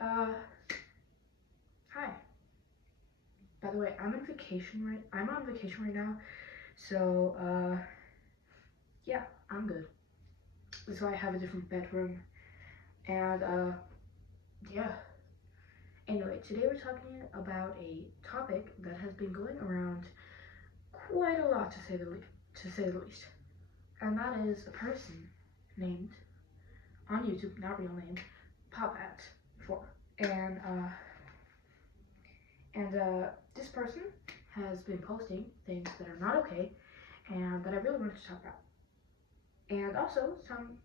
Uh, Hi. By the way, I'm on vacation right now. So, yeah, I'm good. That's why I have a different bedroom. And, yeah. Anyway, today we're talking about a topic that has been going around quite a lot, to say the least. And that is a person named, on YouTube, not real name, Popat4. And, this person has been posting things that are not okay and that I really wanted to talk about. And also some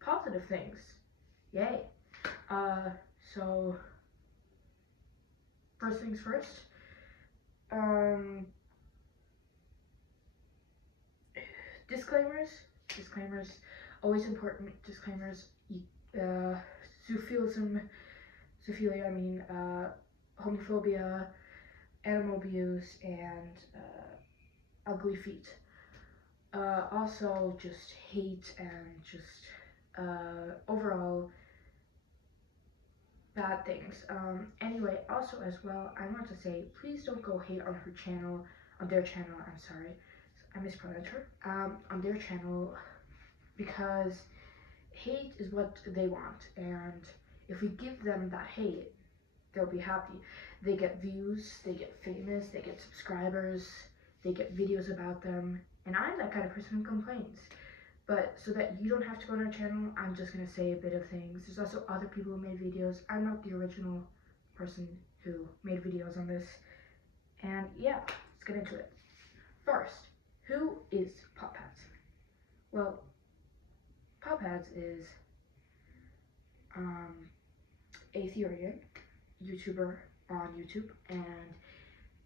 positive things. Yay. Uh, so, first things first. Um, disclaimers, always important. Disclaimers. Zoophilism, zoophilia, homophobia, animal abuse, and ugly feet. Also, just hate and just overall bad things. Anyway, also as well, I want to say, please don't go hate on her channel, on their channel. I'm sorry, I mispronounced her. On their channel, because hate is what they want, and if we give them that hate, they'll be happy. They get views, they get famous, they get subscribers, they get videos about them, and I'm that kind of person who complains. But so that you don't have to go on our channel, I'm just gonna say a bit of things. There's also other people who made videos. I'm not the original person who made videos on this. And yeah, let's get into it. First, who is Popads? Well, Popads is a Therian YouTuber on YouTube, and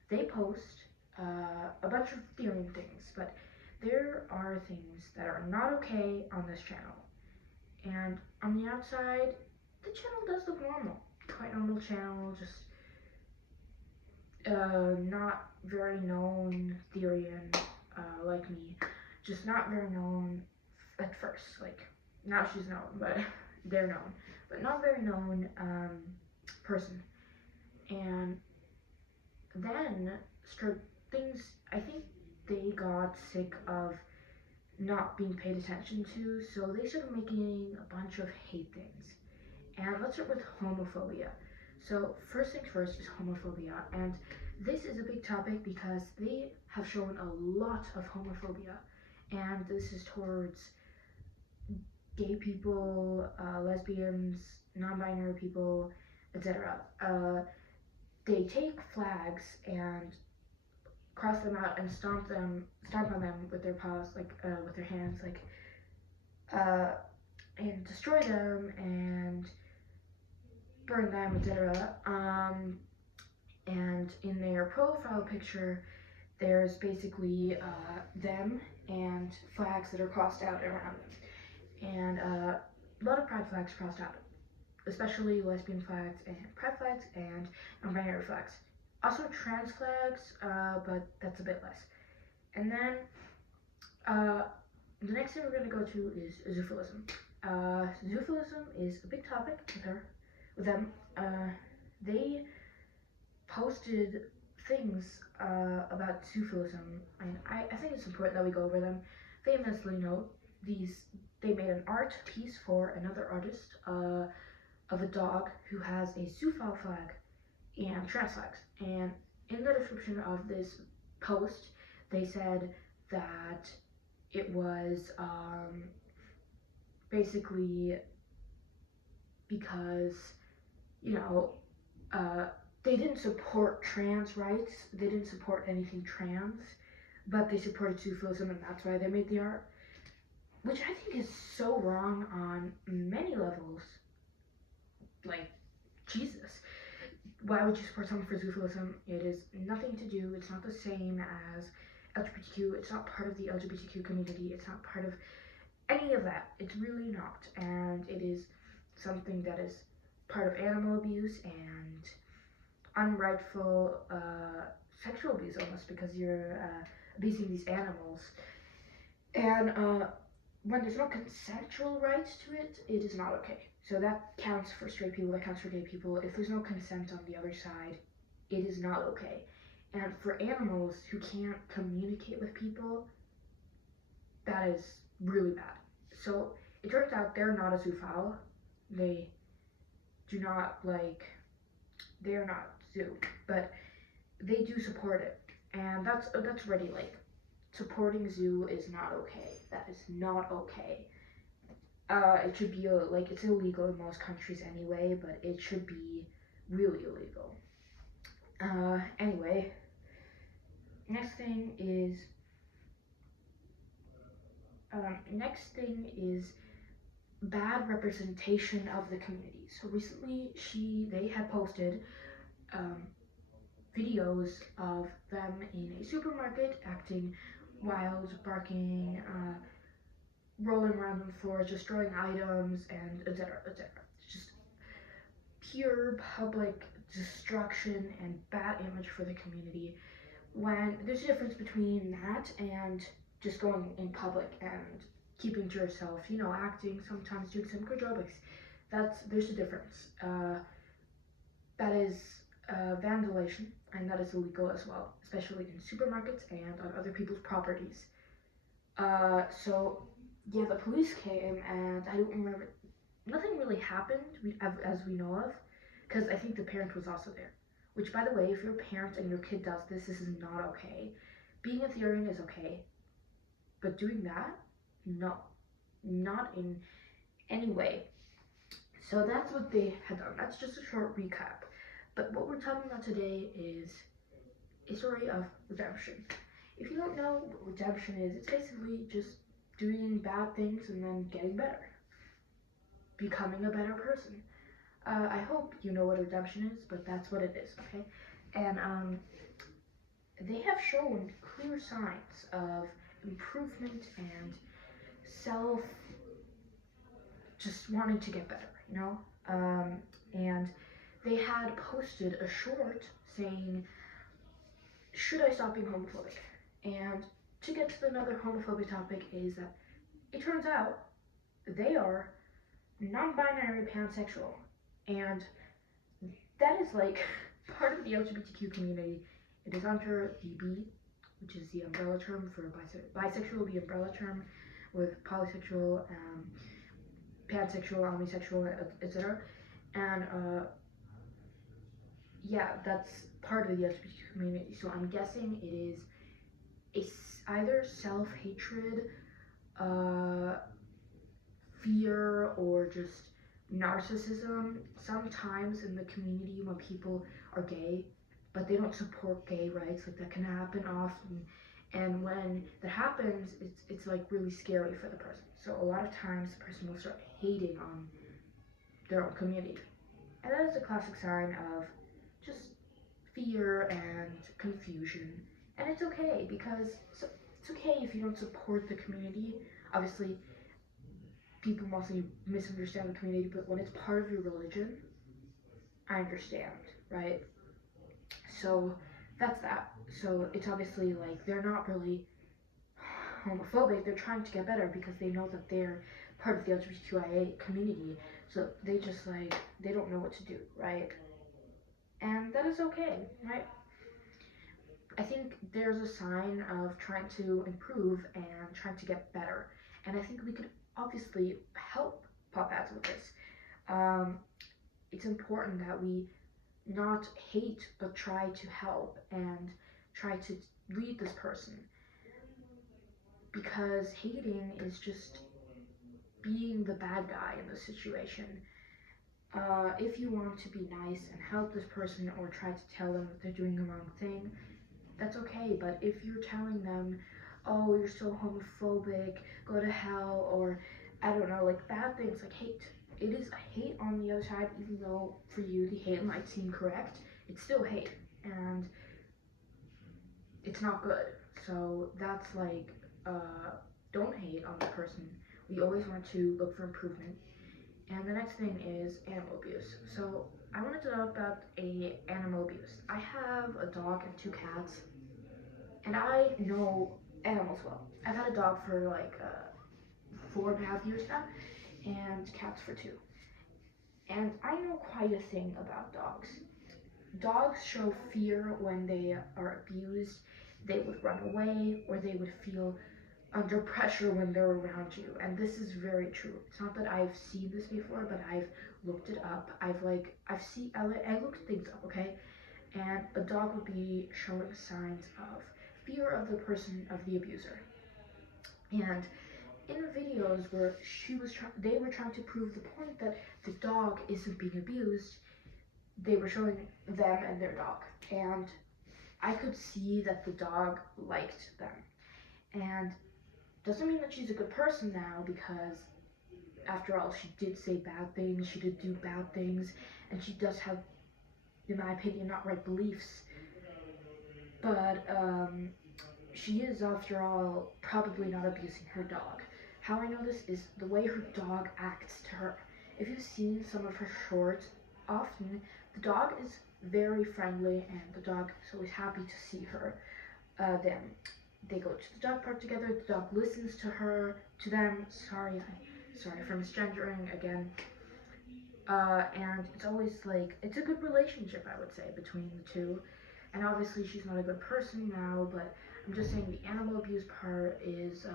they post a bunch of Therian things, but there are things that are not okay on this channel. And on the outside, the channel does look normal. Quite normal channel, just not very known Therian like me. Just not very known at first. Like, now she's known, but they're known. But not very known person. And then things, I think they got sick of not being paid attention to, so they started making a bunch of hate things. And let's start with homophobia. So first things first is homophobia, and this is a big topic because they have shown a lot of homophobia, and this is towards gay people, lesbians, non-binary people, etc. They take flags and cross them out and stomp on them with their paws, like with their hands, like and destroy them and burn them, etc. And in their profile picture, there's basically them and flags that are crossed out around them, and a lot of pride flags crossed out, especially lesbian flags and pride flags and non-binary flags. Also trans flags, but that's a bit less. And then the next thing we're going to go to is zoophilism. Zoophilism is a big topic with them. They posted things about zoophilism, and I think it's important that we go over them. Famously note, they made an art piece for another artist of a dog who has a zoophile flag and trans flags. And in the description of this post, they said that it was basically because, they didn't support trans rights, they didn't support anything trans, but they supported zoophilism, and that's why they made the art, which I think is so wrong on many levels. Like, Jesus. Why would you support someone for zoophilism? It is nothing to do, it's not the same as LGBTQ, it's not part of the LGBTQ community, it's not part of any of that. It's really not. And it is something that is part of animal abuse and unrightful sexual abuse almost, because you're abusing these animals. And when there's no consensual rights to it, it is not okay. So that counts for straight people, that counts for gay people. If there's no consent on the other side, it is not okay. And for animals who can't communicate with people, that is really bad. So it turns out they're not a zoophile. They do not they're not zoo, but they do support it. And that's already supporting zoo is not okay. That is not okay. It should be it's illegal in most countries anyway, but it should be really illegal. Anyway, next thing is bad representation of the community. So recently, they had posted videos of them in a supermarket acting wild, barking, rolling around on the floor, destroying items, and etc. etc. Just pure public destruction and bad image for the community. When there's a difference between that and just going in public and keeping to yourself, acting, sometimes doing some good aerobics. There's a difference. That is vandalism, and that is illegal as well, especially in supermarkets and on other people's properties. So yeah, the police came, and I don't remember. Nothing really happened, as we know of, because I think the parent was also there. Which, by the way, if you're a parent and your kid does this is not okay. Being a Therian is okay, but doing that, no, not in any way. So that's what they had done. That's just a short recap. But what we're talking about today is a story of redemption. If you don't know what redemption is, it's basically just doing bad things and then getting better. Becoming a better person. I hope you know what redemption is, but that's what it is, okay? And they have shown clear signs of improvement and just wanting to get better, and they had posted a short saying, should I stop being homophobic? And to get to another homophobic topic is that it turns out they are non-binary pansexual, and that is part of the LGBTQ community. It is under the B, which is the umbrella term for bisexual, the umbrella term with polysexual, pansexual, omnisexual, etc. And yeah, that's part of the LGBTQ community. So I'm guessing it is either self-hatred, fear, or just narcissism sometimes in the community when people are gay, but they don't support gay rights. That can happen often, and when that happens, it's really scary for the person. So a lot of times the person will start hating on their own community, and that is a classic sign of just fear and confusion. And it's okay, because it's okay if you don't support the community. Obviously, people mostly misunderstand the community, but when it's part of your religion, I understand, right? So that's that. So it's obviously they're not really homophobic. They're trying to get better because they know that they're part of the LGBTQIA community. So they just they don't know what to do, right? And that is okay, right? I think there's a sign of trying to improve and trying to get better. And I think we could obviously help pop ads with this. It's important that we not hate, but try to help and try to lead this person. Because hating is just being the bad guy in the situation. If you want to be nice and help this person or try to tell them that they're doing the wrong thing, that's okay. But if you're telling them, oh, you're so homophobic, go to hell, or I don't know, bad things hate. It is hate on the other side, even though for you the hate might seem correct, it's still hate, and it's not good. So that's don't hate on the person. We always want to look for improvement. And the next thing is animal abuse. So I wanted to talk about animal abuse. I have a dog and 2 cats, and I know animals well. I've had a dog for 4.5 years now, and cats for 2. And I know quite a thing about dogs. Dogs show fear when they are abused. They would run away, or they would feel under pressure when they're around you. And this is very true. It's not that I've seen this before, but I've looked it up. I looked things up, okay? And a dog would be showing signs of fear of the person, of the abuser. And in videos where they were trying to prove the point that the dog isn't being abused, they were showing them and their dog. And I could see that the dog liked them. And doesn't mean that she's a good person now, because after all, she did say bad things, she did do bad things, and she does have, in my opinion, not right beliefs. But she is, after all, probably not abusing her dog. How I know this is the way her dog acts to her. If you've seen some of her shorts, often the dog is very friendly and the dog is always happy to see her. Then they go to the dog park together, the dog listens to them. Sorry for misgendering again. And it's always like, it's a good relationship, I would say, between the two. And obviously she's not a good person now, but I'm just saying the animal abuse part is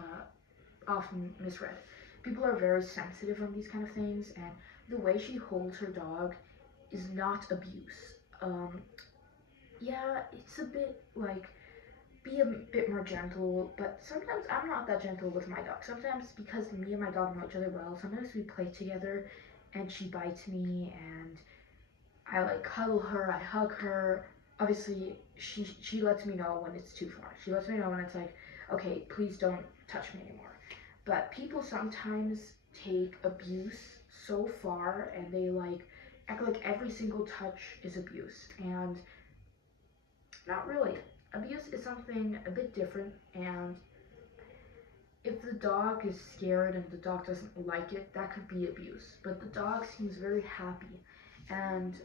often misread. People are very sensitive on these kind of things, and the way she holds her dog is not abuse. Yeah, it's a bit like, be a bit more gentle, but sometimes I'm not that gentle with my dog. Sometimes, because me and my dog know each other well, sometimes we play together and she bites me and I like cuddle her, I hug her. Obviously, she lets me know when it's too far. She lets me know when it's like, okay, please don't touch me anymore. But people sometimes take abuse so far and they like act like every single touch is abuse, and not really. Abuse is something a bit different, and if the dog is scared and the dog doesn't like it, that could be abuse. But the dog seems very happy, and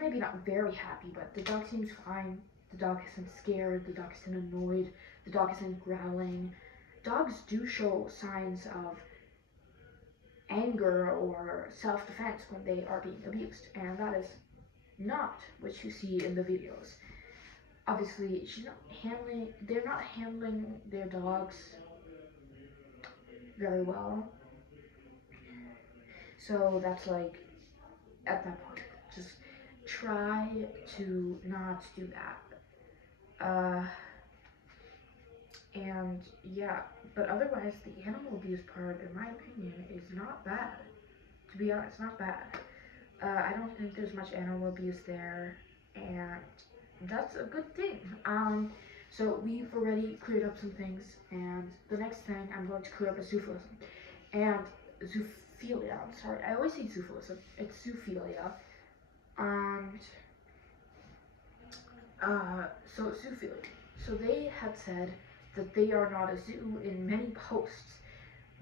maybe not very happy, but the dog seems fine. The dog isn't scared, the dog isn't annoyed, the dog isn't growling. Dogs do show signs of anger or self-defense when they are being abused, and that is not what you see in the videos. Obviously, they're not handling their dogs very well. So that's like, at that point, just try to not do that. And yeah, but otherwise, the animal abuse part, in my opinion, is not bad. To be honest, not bad. I don't think there's much animal abuse there, and that's a good thing. So we've already cleared up some things, and the next thing I'm going to clear up is zoophilism. And zoophilia, I'm sorry, I always say zoophilism, it's zoophilia. And, so zoophilia. So they had said that they are not a zoo in many posts,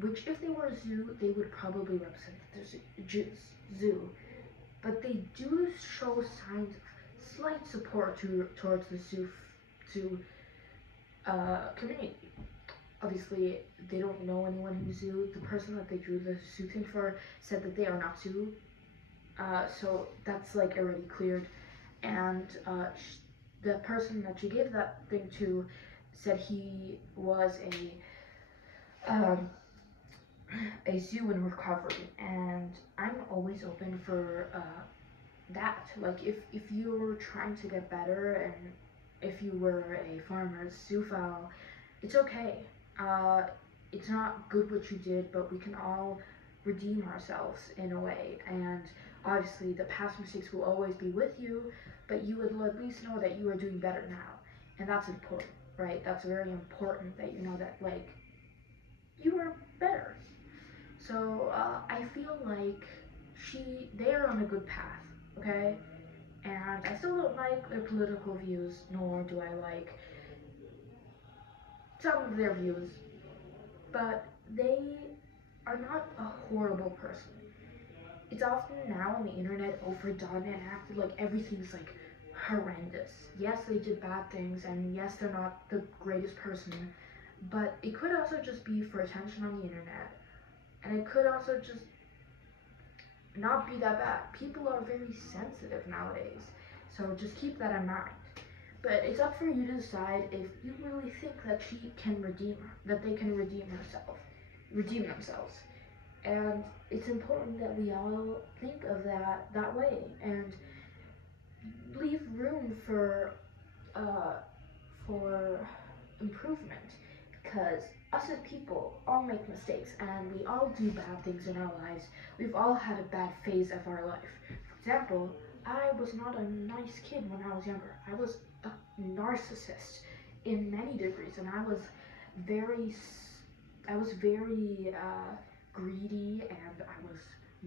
which if they were a zoo, they would probably represent the zoo. But they do show signs of slight support towards the zoo community. Obviously, they don't know anyone in the zoo. The person that they drew the zoo thing for said that they are not zoo. So that's like already cleared. And the person that she gave that thing to said he was a zoo in recovery, and I'm always open for that. Like, if you're trying to get better, and if you were a farmer, zoophile, it's okay. It's not good what you did, but we can all redeem ourselves in a way, and obviously the past mistakes will always be with you, but you would at least know that you are doing better now, and that's important, right? That's very important, that you know that, like, you are better. So I feel like they're on a good path, okay? And I still don't like their political views, nor do I like some of their views, but they are not a horrible person. It's often now on the internet overdone and acted like everything's like horrendous. Yes, they did bad things, and yes, they're not the greatest person, but it could also just be for attention on the internet. And it could also just not be that bad. People are very sensitive nowadays, so just keep that in mind. But it's up for you to decide if you really think that they can redeem themselves. And it's important that we all think of that way and leave room uh, for improvement, because us as people all make mistakes and we all do bad things in our lives. We've all had a bad phase of our life. For example, I was not a nice kid when I was younger. I was a narcissist in many degrees, and very, I was very greedy, and I was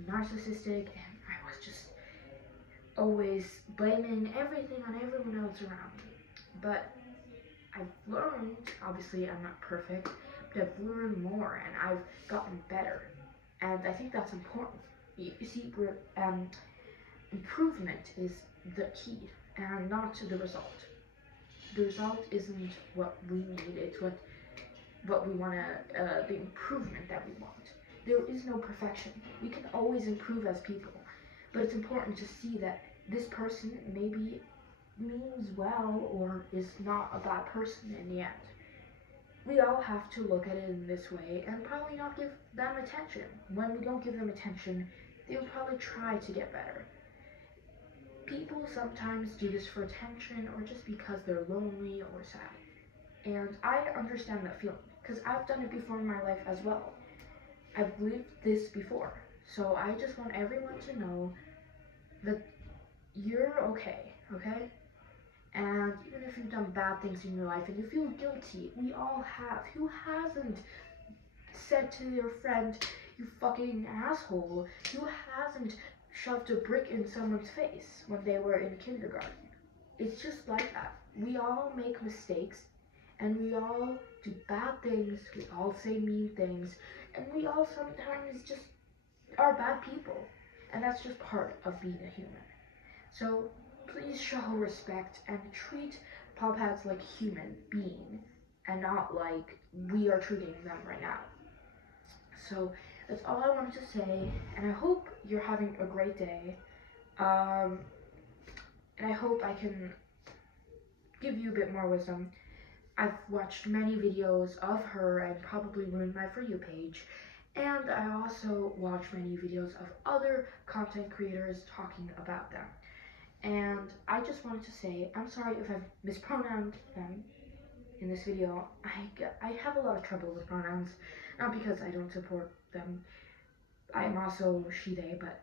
narcissistic, and I was just always blaming everything on everyone else around me. But I've learned, obviously I'm not perfect, but I've learned more and I've gotten better. And I think that's important. You see, improvement is the key and not the result. The result isn't what we need, it's what we want to, the improvement that we want. There is no perfection. We can always improve as people, but it's important to see that this person maybe means well or is not a bad person in the end. We all have to look at it in this way and probably not give them attention. When we don't give them attention, they'll probably try to get better. People sometimes do this for attention or just because they're lonely or sad. And I understand that feeling because I've done it before in my life as well. I've lived this before. So I just want everyone to know that you're okay, okay? And even if you've done bad things in your life and you feel guilty, we all have. Who hasn't said to their friend, you fucking asshole? Who hasn't shoved a brick in someone's face when they were in kindergarten? It's just like that. We all make mistakes, and we all do bad things, we all say mean things, and we all sometimes just are bad people. And that's just part of being a human. So please show respect and treat Paw Pads like a human being and not like we are treating them right now. So that's all I wanted to say, and I hope you're having a great day. And I hope I can give you a bit more wisdom. I've watched many videos of her and probably ruined my For You page. And I also watch many videos of other content creators talking about them. And I just wanted to say, I'm sorry if I've mispronounced them in this video. I have a lot of trouble with pronouns, not because I don't support them. I'm also she, they, but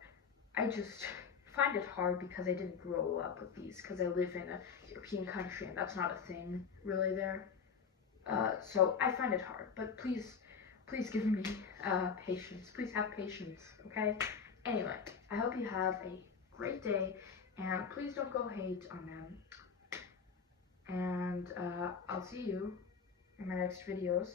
I just find it hard because I didn't grow up with these, because I live in a European country and that's not a thing really there. So I find it hard, but please give me patience. Please have patience, okay? Anyway, I hope you have a great day, and please don't go hate on them. And I'll see you in my next videos.